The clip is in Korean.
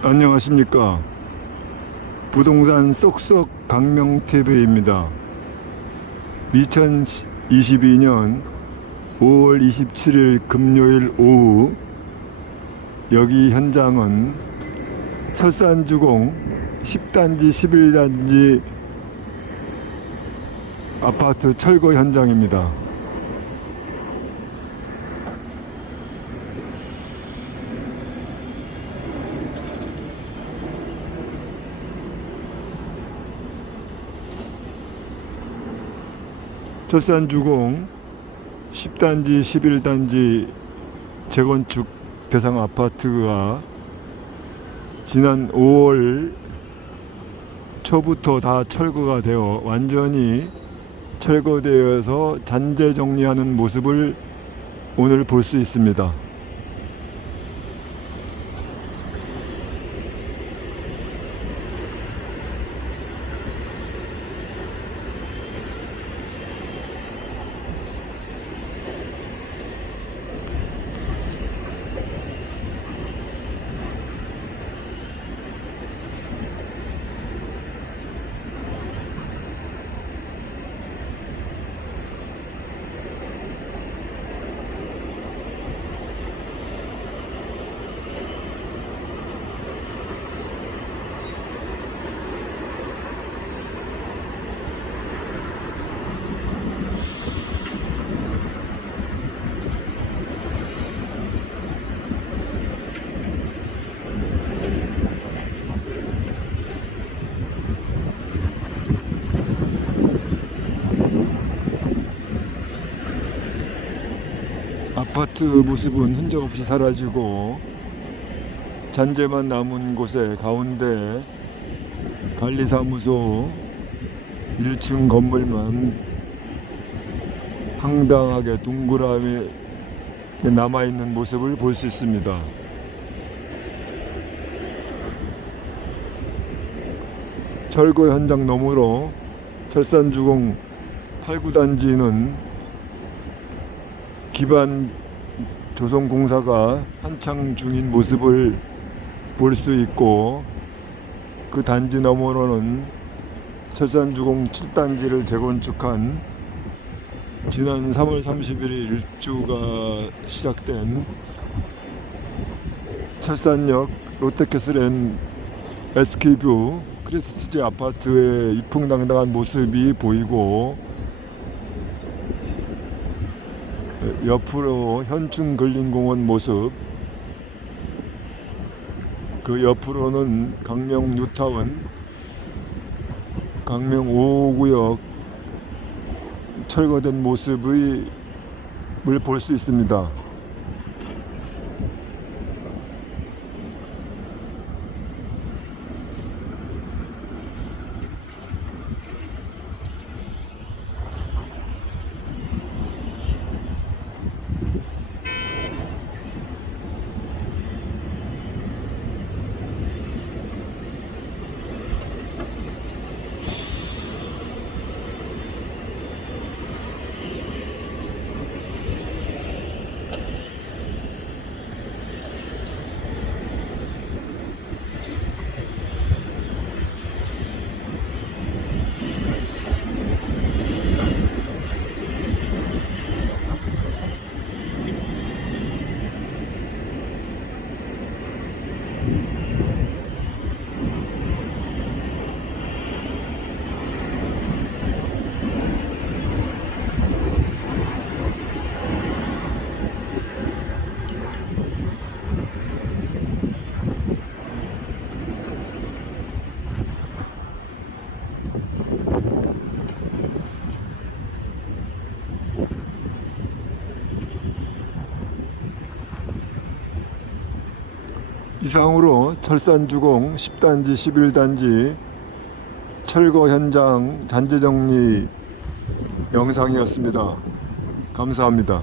안녕하십니까? 부동산 쏙쏙 강명TV입니다. 2022년 5월 27일 금요일 오후 여기 현장은 철산주공 10단지 11단지 아파트 철거 현장입니다 철산주공 10단지 11단지 재건축 대상 아파트가 지난 5월 초부터 다 철거가 되어 완전히 철거되어서 잔재 정리하는 모습을 오늘 볼 수 있습니다. 아파트 모습은 흔적 없이 사라지고 잔재만 남은 곳에 가운데 관리사무소 1층 건물만 황당하게 둥그라미 남아있는 모습을 볼 수 있습니다. 철거 현장 너머로 철산주공 8구단지는 기반 조성 공사가 한창 중인 모습을 볼 수 있고 그 단지 너머로는 철산주공 7단지를 재건축한 지난 3월 31일 일주가 시작된 철산역 롯데캐슬앤 SK뷰 크리스티지 아파트의 이풍당당한 모습이 보이고 옆으로 현충 근린공원 모습 그 옆으로는 강명 뉴타운 강명 5구역 철거된 모습을 볼 수 있습니다. 이상으로 철산주공 10단지 11단지 철거 현장 잔재 정리 영상이었습니다. 감사합니다.